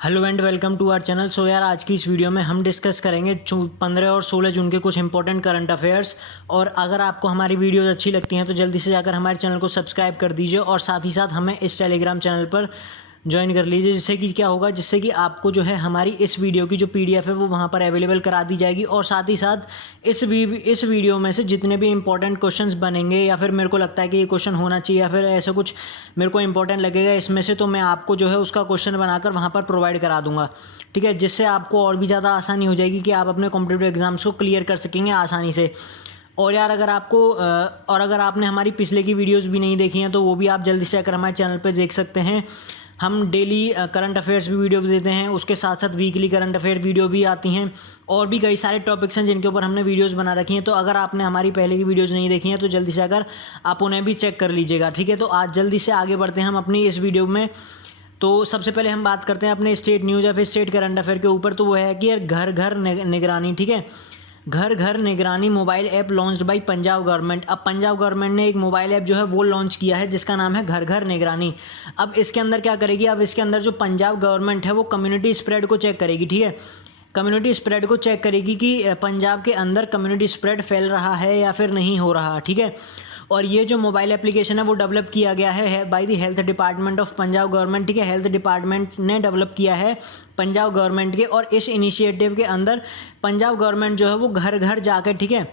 Hello and welcome to our channel. So यार, आज की इस वीडियो में हम डिस्कस करेंगे 15 और 16 जून के कुछ इंपॉर्टेंट करंट अफेयर्स। और अगर आपको हमारी वीडियोस अच्छी लगती हैं तो जल्दी से जाकर हमारे चैनल को सब्सक्राइब कर दीजिए और साथ ही साथ हमें इस टेलीग्राम चैनल पर ज्वाइन कर लीजिए, जिससे कि क्या होगा, जिससे कि आपको जो है हमारी इस वीडियो की जो पीडीएफ है वो वहाँ पर अवेलेबल करा दी जाएगी। और साथ ही साथ इस वीडियो में से जितने भी इंपॉर्टेंट क्वेश्चंस बनेंगे या फिर मेरे को लगता है कि ये क्वेश्चन होना चाहिए या फिर ऐसा कुछ मेरे को इंपॉर्टेंट लगेगा इसमें से, तो मैं आपको जो है उसका क्वेश्चन बनाकर वहाँ पर प्रोवाइड करा दूंगा। ठीक है, जिससे आपको और भी ज़्यादा आसानी हो जाएगी कि आप अपने कॉम्पिटिटिव एग्जाम्स को क्लियर कर सकेंगे आसानी से। और यार, अगर आपने हमारी पिछले की वीडियोस भी नहीं देखी हैं तो वो भी आप जल्दी से आकर हमारे चैनल पे देख सकते हैं। हम डेली करंट अफेयर्स भी वीडियो देते हैं, उसके साथ साथ वीकली करंट अफेयर वीडियो भी आती हैं और भी कई सारे टॉपिक्स हैं जिनके ऊपर हमने वीडियोस बना रखी हैं। तो अगर आपने हमारी पहले की वीडियोस नहीं देखी हैं तो जल्दी से आकर आप उन्हें भी चेक कर लीजिएगा। ठीक है, तो आज जल्दी से आगे बढ़ते हैं हम अपनी इस वीडियो में। तो सबसे पहले हम बात करते हैं अपने स्टेट न्यूज़ या फिर स्टेट करंट अफेयर के ऊपर। तो वो है कि यार, घर घर निगरानी। ठीक है, घर घर निगरानी mobile app launched by Punjab government. अब पंजाब गवर्नमेंट ने एक मोबाइल ऐप जो है वो लॉन्च किया है जिसका नाम है घर घर निगरानी। अब इसके अंदर क्या करेगी, अब इसके अंदर जो पंजाब गवर्नमेंट है वो कम्युनिटी स्प्रेड को चेक करेगी। ठीक है, कम्युनिटी स्प्रेड को चेक करेगी कि पंजाब के अंदर कम्युनिटी स्प्रेड फैल रहा है या फिर नहीं हो रहा। ठीक है, और ये जो मोबाइल एप्लीकेशन है वो डेवलप किया गया है by the health department of Punjab government. ठीक है, हेल्थ डिपार्टमेंट ने डेवलप किया है पंजाब गवर्नमेंट के। और इस इनिशिएटिव के अंदर पंजाब गवर्नमेंट जो है वो घर घर जाकर, ठीक है,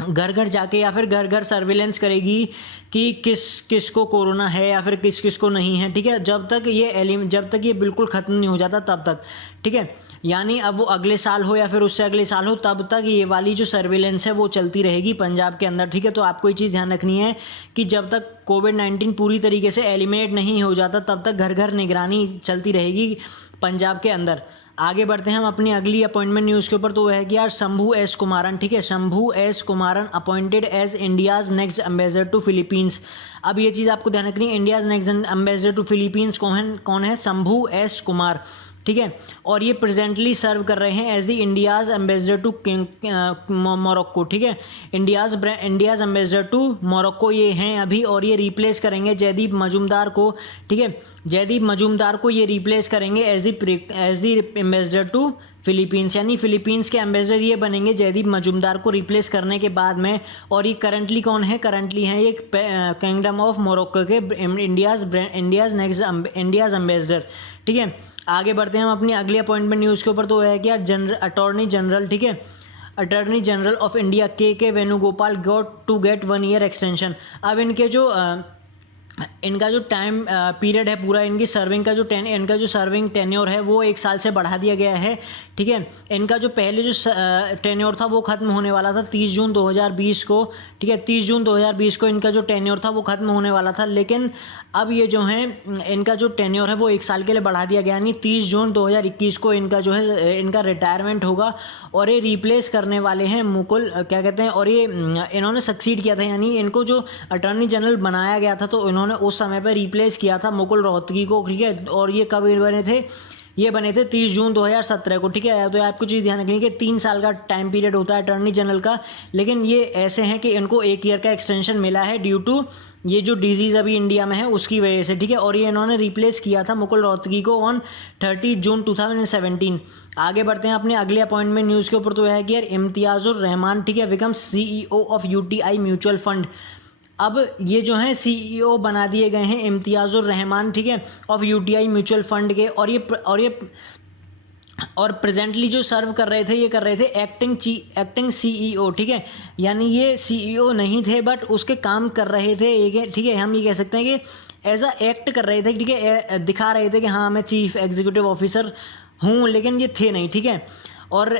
घर घर जाके या फिर घर घर सर्विलेंस करेगी कि किस किस को कोरोना है या फिर किस किस को नहीं है। ठीक है, जब तक ये बिल्कुल ख़त्म नहीं हो जाता तब तक। ठीक है, यानी अब वो अगले साल हो या फिर उससे अगले साल हो, तब तक ये वाली जो सर्विलेंस है वो चलती रहेगी पंजाब के अंदर। ठीक है, तो आपको ये चीज़ ध्यान रखनी है कि जब तक कोविड-19 पूरी तरीके से एलिमिनेट नहीं हो जाता तब तक घर घर निगरानी चलती रहेगी पंजाब के अंदर। आगे बढ़ते हैं हम अपनी अगली अपॉइंटमेंट न्यूज़ के ऊपर। तो वह है कि यार, शंभू एस कुमारन। ठीक है, Shambhu S Kumaran appointed as India's next ambassador to Philippines. अब ये चीज़ आपको ध्यान रखनी है, India's next ambassador to Philippines कौन है? शंभू एस कुमार। ठीक है, और ये प्रेजेंटली सर्व कर रहे हैं as the India's ambassador to Morocco. ठीक है, इंडियाज़ एम्बेसडर टू मोरक्को ये हैं अभी, और ये रिप्लेस करेंगे जयदीप मजूमदार को। ठीक है, जयदीप मजूमदार को ये रिप्लेस करेंगे as the ambassador to Philippines, यानी फिलीपींस के एम्बेसडर ये बनेंगे जयदीप मजूमदार को रिप्लेस करने के बाद में। और ये करंटली कौन है? करंटली हैं ये किंगडम ऑफ मोरक्को के इंडियाज़ एम्बेसडर। ठीक है, आगे बढ़ते हैं हम अपनी अगली अपॉइंटमेंट न्यूज़ के ऊपर। तो है कि यार, अटॉर्नी जनरल, ठीक है, attorney general of India K Venugopal got to get 1 year extension. अब इनका जो टाइम पीरियड है पूरा, इनकी सर्विंग का इनका जो सर्विंग टेन्योर है वो 1 साल से बढ़ा दिया गया है। ठीक है, इनका जो पहले जो टेन्योर था वो खत्म होने वाला था 30 जून 2020 को। ठीक है, 30 जून 2020 को इनका जो टेन्योर था वो खत्म होने वाला था, लेकिन अब ये जो है इनका जो टेन्योर है वो 1 साल के लिए बढ़ा दिया गया, यानी 30 जून 2021 को इनका जो है इनका रिटायरमेंट होगा। और ये रिप्लेस करने वाले हैं मुकुल, क्या कहते हैं, और ये इन्होंने सक्सीड किया था, यानी इनको जो अटॉर्नी जनरल बनाया गया था तो इन्होंने उस समय पर रिप्लेस किया था मुकुल रोहतगी को। ठीक है, और ये कब बने थे? ये बने थे 30 जून 2017 को। ठीक है, तो आपको चीज़ ध्यान रखनी है कि 3 साल का टाइम पीरियड होता है अटॉर्नी जनरल का, लेकिन ये ऐसे हैं कि इनको 1 ईयर का एक्सटेंशन मिला है ड्यू टू ये जो डिजीज़ अभी इंडिया में है उसकी वजह से। ठीक है, और ये इन्होंने रिप्लेस किया था मुकुल रोहतगी को ऑन 30 जून 2017। आगे बढ़ते हैं अपने अगले अपॉइंटमेंट न्यूज़ के ऊपर। तो है कि यार, इम्तियाज़ुर रहमान, ठीक है, become CEO of UTI mutual fund. अब ये जो है CEO बना दिए गए हैं इम्तियाज़ुर रहमान, ठीक है, ऑफ UTI म्यूचुअल फंड के। और प्रेजेंटली जो सर्व कर रहे थे ये कर रहे थे एक्टिंग CEO। ठीक है, यानी ये CEO नहीं थे बट उसके काम कर रहे थे। ठीक है, हम ये कह सकते हैं कि एज अ एक्ट कर रहे थे। ठीक है, दिखा रहे थे कि हाँ मैं चीफ एग्जीक्यूटिव ऑफिसर हूँ, लेकिन ये थे नहीं। ठीक है, और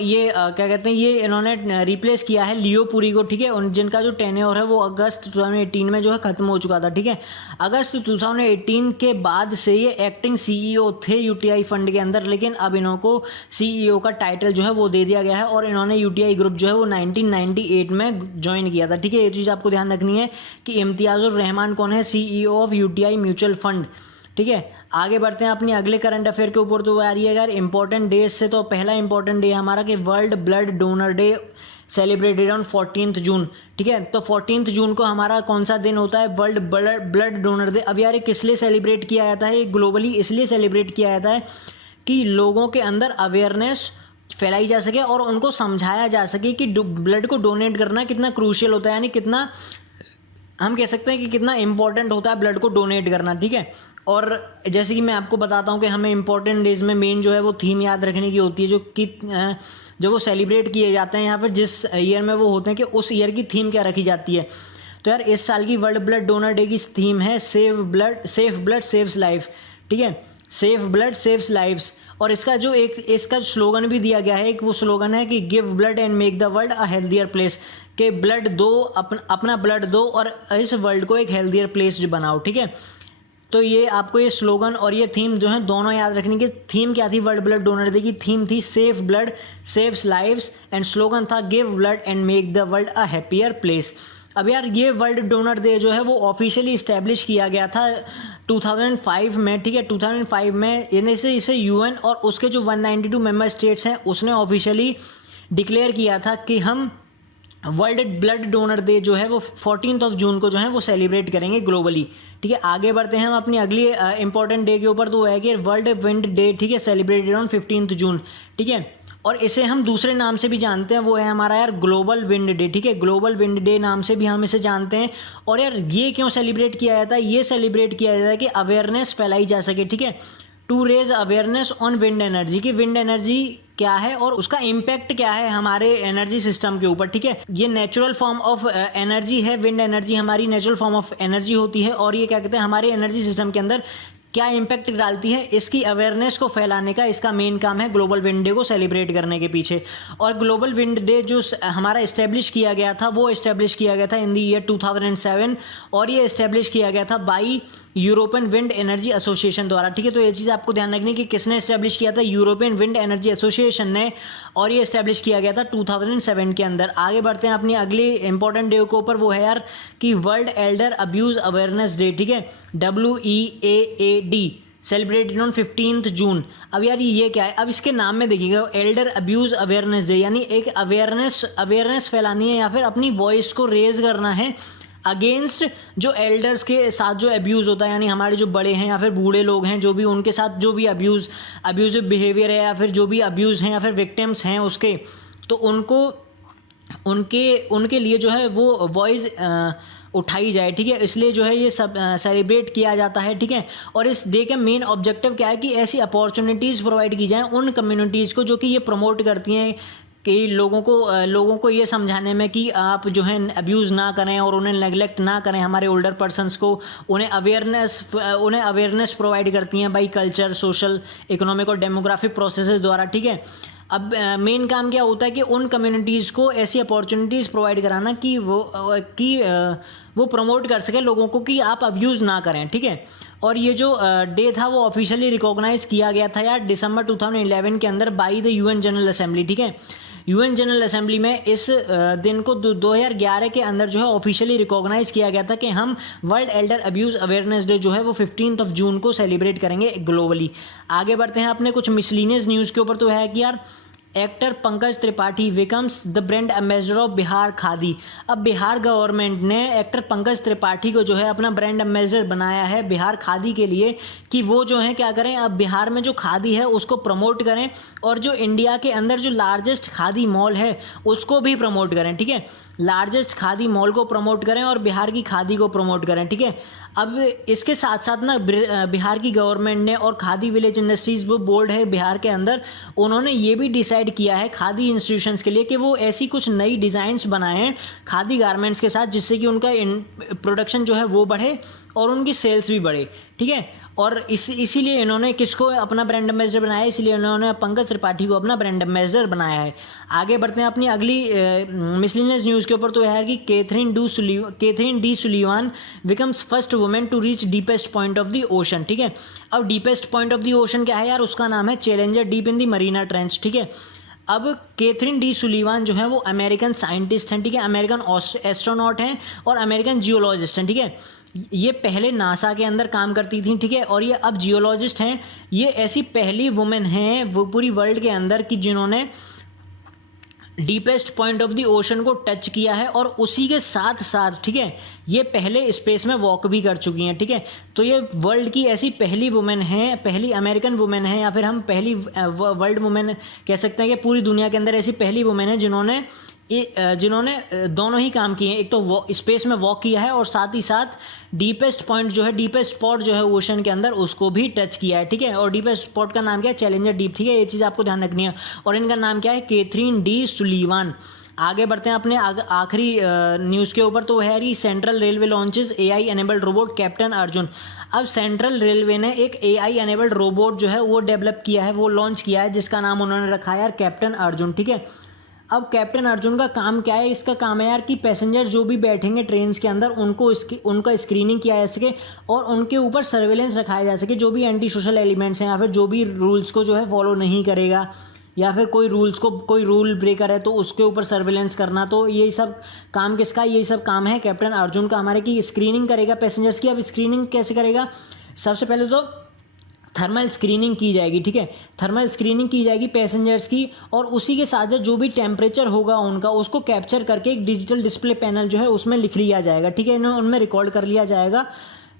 ये क्या कहते हैं, ये इन्होंने रिप्लेस किया है लियो पुरी को। ठीक है, जिनका जो टेन्योर है वो अगस्त 2018 में जो है ख़त्म हो चुका था। ठीक है, अगस्त 2018 के बाद से ये एक्टिंग CEO थे UTI फंड के अंदर, लेकिन अब इनको CEO का टाइटल जो है वो दे दिया गया है और इन्होंने UTI ग्रुप जो है वो 1998 में ज्वाइन किया था। ठीक है, ये चीज़ आपको ध्यान रखनी है कि इम्तियाज़ुर रहमान कौन है? CEO of UTI mutual fund. ठीक है, आगे बढ़ते हैं अपनी अगले करंट अफेयर के ऊपर। तो आ रही है यार इंपॉर्टेंट डेज से, तो पहला इंपॉर्टेंट डे हमारा कि world blood donor day celebrated on 14 जून। ठीक है, तो 14 जून को हमारा कौन सा दिन होता है? World blood donor day. अब यार ये किस लिए सेलिब्रेट किया जाता है? ये ग्लोबली इसलिए सेलिब्रेट किया जाता है कि लोगों के अंदर अवेयरनेस फैलाई जा सके और उनको समझाया जा सके कि ब्लड को डोनेट करना कितना क्रूशियल होता है, यानी कितना, हम कह सकते हैं कि कितना इंपॉर्टेंट होता है ब्लड को डोनेट करना। ठीक है, और जैसे कि मैं आपको बताता हूँ कि हमें इंपॉर्टेंट डेज में मेन जो है वो थीम याद रखने की होती है, जो वो सेलिब्रेट किए जाते हैं या फिर जिस ईयर में वो होते हैं कि उस ईयर की थीम क्या रखी जाती है। तो यार इस साल की वर्ल्ड ब्लड डोनर डे की थीम है सेफ ब्लड सेव्स लाइफ। ठीक है, सेफ ब्लड सेव्स लाइव्स। और इसका स्लोगन भी दिया गया है, एक वो स्लोगन है कि give blood and make the world a healthier place, कि ब्लड दो, अपना ब्लड दो और इस वर्ल्ड को एक हेल्दियर प्लेस जो बनाओ। ठीक है, तो ये आपको ये स्लोगन और ये थीम जो है दोनों याद रखने की। थीम क्या थी वर्ल्ड ब्लड डोनर डे की? थीम थी safe blood saves lives and slogan था give blood and make the world a happier place. अब यार ये वर्ल्ड डोनर डे जो है वो ऑफिशियली इस्टेब्लिश किया गया था 2005 में। ठीक है, 2005 में इसे यूएन और उसके जो 192 मेंबर स्टेट्स हैं उसने ऑफिशियली डिक्लेयर किया था कि हम वर्ल्ड ब्लड डोनर डे जो है वो 14 जून को जो है वो सेलिब्रेट करेंगे ग्लोबली। ठीक है, आगे बढ़ते हैं हम अपनी अगली इंपॉर्टेंट डे के ऊपर, तो वो है कि वर्ल्ड विंड डे। ठीक है, सेलिब्रेटेड ऑन 15 जून। ठीक है, और इसे हम दूसरे नाम से भी जानते हैं, वो है हमारा यार ग्लोबल विंड डे। ठीक है, ग्लोबल विंड डे नाम से भी हम इसे जानते हैं। और यार ये क्यों सेलिब्रेट किया जाता है? ये सेलिब्रेट किया जाता है कि अवेयरनेस फैलाई जा सके। ठीक है, to raise awareness on wind energy, की विंड एनर्जी क्या है और उसका इम्पैक्ट क्या है हमारे एनर्जी सिस्टम के ऊपर। ठीक है, ये नेचुरल फॉर्म ऑफ एनर्जी है, विंड एनर्जी हमारी नेचुरल फॉर्म ऑफ एनर्जी होती है और ये क्या कहते हैं हमारे एनर्जी सिस्टम के अंदर क्या इम्पैक्ट डालती है, इसकी अवेयरनेस को फैलाने का इसका मेन काम है ग्लोबल विंड डे को सेलिब्रेट करने के पीछे। और ग्लोबल विंड डे जो हमारा इस्टेब्लिश किया गया था वो इस्टेब्लिश किया गया था इन द ईयर 2007 और ये इस्टेब्लिश किया गया था by European wind energy association द्वारा। ठीक है, तो ये चीज़ आपको ध्यान रखनी कि किसने इस्टेब्लिश किया था? यूरोपियन विंड एनर्जी एसोसिएशन ने, और ये इस्टेब्लिश किया गया था 2007 के अंदर। आगे बढ़ते हैं अपनी अगली इंपॉर्टेंट डे के ऊपर, वो है यार कि world Elder abuse awareness day. ठीक है, WEAAD सेलिब्रेटेड ऑन 15 जून। अब यार ये क्या है? अब इसके नाम में देखिएगा, एल्डर अब्यूज अवेयरनेस डे, यानी एक अवेयरनेस फैलानी है या फिर अपनी वॉइस को रेज करना है अगेंस्ट जो एल्डर्स के साथ जो अब्यूज़ होता है, यानी हमारे जो बड़े हैं या फिर बूढ़े लोग हैं, जो भी उनके साथ जो भी अब्यूजिव बिहेवियर है या फिर जो भी अब्यूज़ हैं या फिर विक्टिम्स हैं उसके, तो उनके लिए जो है वो वॉइस उठाई जाए। ठीक है, इसलिए जो है ये सब सेलिब्रेट किया जाता है। ठीक है, और इस डे का मेन ऑब्जेक्टिव क्या है कि ऐसी अपॉर्चुनिटीज़ प्रोवाइड की जाएँ उन कम्युनिटीज़ को जो कि ये प्रमोट करती हैं कि लोगों को ये समझाने में कि आप जो है अब्यूज़ ना करें और उन्हें नेगलेक्ट ना करें, हमारे ओल्डर पर्सन्स को, उन्हें अवेयरनेस प्रोवाइड करती हैं बाई कल्चर, सोशल, इकोनॉमिक और डेमोग्राफिक प्रोसेसेस द्वारा। ठीक है, अब मेन काम क्या होता है कि उन कम्युनिटीज़ को ऐसी अपॉर्चुनिटीज़ प्रोवाइड कराना कि वो प्रमोट कर सके लोगों को कि आप अब्यूज़ ना करें। ठीक है, और ये जो डे था वो ऑफिशियली रिकॉग्नाइज किया गया था यार दिसंबर 2011 के अंदर by the UN general assembly. ठीक है, यूएन जनरल असेंबली में इस दिन को 2011 के अंदर जो है ऑफिशियली रिकॉग्नाइज किया गया था कि हम world Elder abuse awareness day जो है वो 15 जून को सेलिब्रेट करेंगे ग्लोबली। आगे बढ़ते हैं अपने कुछ मिसलिनियस न्यूज़ के ऊपर, तो है कि यार actor Pankaj Tripathi becomes the brand ambassador of Bihar khadi. अब बिहार गवर्नमेंट ने एक्टर पंकज त्रिपाठी को जो है अपना ब्रांड एम्बेसडर बनाया है बिहार खादी के लिए, कि वो जो है क्या करें, अब बिहार में जो खादी है उसको प्रमोट करें और जो इंडिया के अंदर जो लार्जेस्ट खादी मॉल है उसको भी प्रमोट करें। ठीक है, लार्जेस्ट खादी मॉल को प्रमोट करें और बिहार की खादी को प्रमोट करें। ठीक है, अब इसके साथ साथ ना बिहार की गवर्नमेंट ने और खादी विलेज इंडस्ट्रीज वो बोर्ड है बिहार के अंदर, उन्होंने ये भी डिसाइड किया है खादी इंस्टीट्यूशंस के लिए कि वो ऐसी कुछ नई डिज़ाइंस बनाएं खादी गारमेंट्स के साथ, जिससे कि उनका प्रोडक्शन जो है वो बढ़े और उनकी सेल्स भी बढ़े। ठीक है, और इसीलिए इन्होंने किसको अपना ब्रांड एम्बेसडर बनाया, इसलिए इन्होंने पंकज त्रिपाठी को अपना ब्रांड एम्बेसडर बनाया है। आगे बढ़ते हैं अपनी अगली मिसलिनियस न्यूज़ के ऊपर, तो यह है कि Kathryn D Sullivan becomes first women to reach deepest point of the ocean. ठीक है, अब deepest point of the ocean क्या है यार, उसका नाम है Challenger Deep in the Mariana Trench. ठीक है, अब कैथरीन डी सुलीवान जो है वो अमेरिकन साइंटिस्ट हैं। ठीक है, अमेरिकन एस्ट्रोनॉट हैं और अमेरिकन जियोलॉजिस्ट हैं। ठीक है, ये पहले नासा के अंदर काम करती थी। ठीक है, और ये अब जियोलॉजिस्ट हैं। ये ऐसी पहली वुमेन हैं वो पूरी वर्ल्ड के अंदर कि जिन्होंने deepest point of the ocean को टच किया है, और उसी के साथ साथ ठीक है ये पहले स्पेस में वॉक भी कर चुकी हैं। ठीक है, तो ये वर्ल्ड की ऐसी पहली वुमेन है, पहली अमेरिकन वुमेन है, या फिर हम पहली वर्ल्ड वुमेन कह सकते हैं कि पूरी दुनिया के अंदर ऐसी पहली वुमेन है जिन्होंने दोनों ही काम किए हैं। एक तो स्पेस में वॉक किया है और साथ ही साथ डीपेस्ट पॉइंट जो है, डीपेस्ट स्पॉट जो है ओशन के अंदर, उसको भी टच किया है। ठीक है, और डीपेस्ट स्पॉट का नाम क्या है? Challenger deep. ठीक है, ये चीज़ आपको ध्यान रखनी है। और इनका नाम क्या है? Kathryn D Sullivan. आगे बढ़ते हैं अपने आखिरी न्यूज़ के ऊपर। तो है रही central railway launches AI enabled robot captain Arjun. अब सेंट्रल रेलवे ने एक AI एनेबल्ड रोबोट जो है वो डेवलप किया है, वो लॉन्च किया है, जिसका नाम उन्होंने रखा है यार कैप्टन अर्जुन। ठीक है, अब कैप्टन अर्जुन का काम क्या है? इसका काम है यार कि पैसेंजर जो भी बैठेंगे ट्रेन के अंदर उनका स्क्रीनिंग किया जा सके और उनके ऊपर सर्वेलेंस रखाया जा सके। जो भी एंटी सोशल एलिमेंट्स हैं या फिर जो भी रूल्स को जो है फॉलो नहीं करेगा, या फिर कोई रूल ब्रेकर है तो उसके ऊपर सर्वेलेंस करना, तो यही सब काम किसका? यही सब काम है कैप्टन अर्जुन का हमारे, की स्क्रीनिंग करेगा पैसेंजर्स की। अब स्क्रीनिंग कैसे करेगा? सबसे पहले तो थर्मल स्क्रीनिंग की जाएगी। ठीक है, थर्मल स्क्रीनिंग की जाएगी पैसेंजर्स की, और उसी के साथ जो भी टेम्परेचर होगा उनका, उसको कैप्चर करके एक डिजिटल डिस्प्ले पैनल जो है उसमें लिख लिया जाएगा। ठीक है, उनमें रिकॉर्ड कर लिया जाएगा।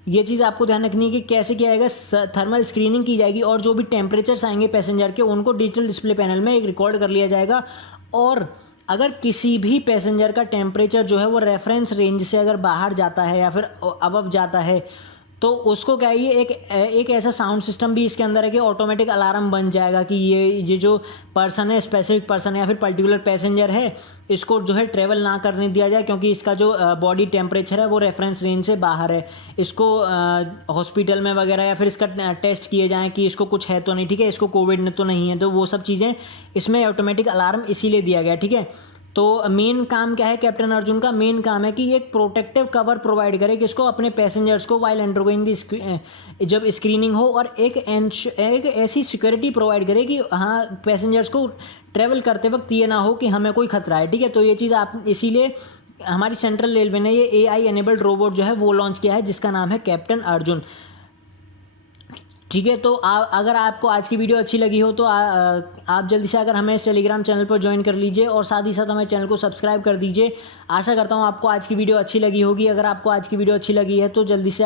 ये चीज़ आपको ध्यान रखनी है कि कैसे किया जाएगा। थर्मल स्क्रीनिंग की जाएगी और जो भी टेम्परेचर्स आएंगे पैसेंजर के, उनको डिजिटल डिस्प्ले पैनल में एक रिकॉर्ड कर लिया जाएगा। और अगर किसी भी पैसेंजर का टेम्परेचर जो है वो रेफरेंस रेंज से अगर बाहर जाता है या फिर अबव जाता है, तो उसको क्या है, ये एक ऐसा साउंड सिस्टम भी इसके अंदर है कि ऑटोमेटिक अलार्म बन जाएगा कि ये जो पर्सन है, स्पेसिफिक पर्सन है या फिर पर्टिकुलर पैसेंजर है, इसको जो है ट्रेवल ना करने दिया जाए, क्योंकि इसका जो बॉडी टेम्परेचर है वो रेफरेंस रेंज से बाहर है। इसको हॉस्पिटल में वगैरह या फिर इसका टेस्ट किए जाएँ कि इसको कुछ है तो नहीं। ठीक है, इसको कोविड तो नहीं है, तो वो सब चीज़ें इसमें ऑटोमेटिक अलार्म इसीलिए दिया गया। ठीक है, तो मेन काम क्या है कैप्टन अर्जुन का? मेन काम है कि एक प्रोटेक्टिव कवर प्रोवाइड करे किसको? अपने पैसेंजर्स को, वाइल अंडरगोइंग दी जब स्क्रीनिंग हो, और एक ऐसी सिक्योरिटी प्रोवाइड करे कि हाँ पैसेंजर्स को ट्रैवल करते वक्त ये ना हो कि हमें कोई खतरा है। ठीक है, तो ये चीज़ आप इसीलिए हमारी सेंट्रल रेलवे ने ये AI एनेबल्ड रोबोट जो है वो लॉन्च किया है, जिसका नाम है कैप्टन अर्जुन। ठीक है, तो अगर आपको आज की वीडियो अच्छी लगी हो तो आप जल्दी से अगर हमें इस टेलीग्राम चैनल पर ज्वाइन कर लीजिए, और साथ ही साथ हमारे चैनल को सब्सक्राइब कर दीजिए। आशा करता हूँ आपको आज की वीडियो अच्छी लगी होगी। अगर आपको आज की वीडियो अच्छी लगी है तो जल्दी से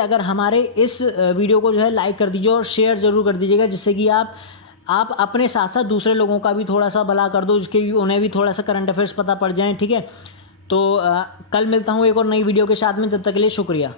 अगर हमारे इस वीडियो को जो है लाइक कर दीजिए और शेयर ज़रूर कर दीजिएगा, जिससे कि आप अपने साथ साथ दूसरे लोगों का भी थोड़ा सा भला कर दो, जिसके उन्हें भी थोड़ा सा करंट अफेयर्स पता पड़ जाएँ। ठीक है, तो कल मिलता हूँ एक और नई वीडियो के साथ में, तब तक के लिए शुक्रिया।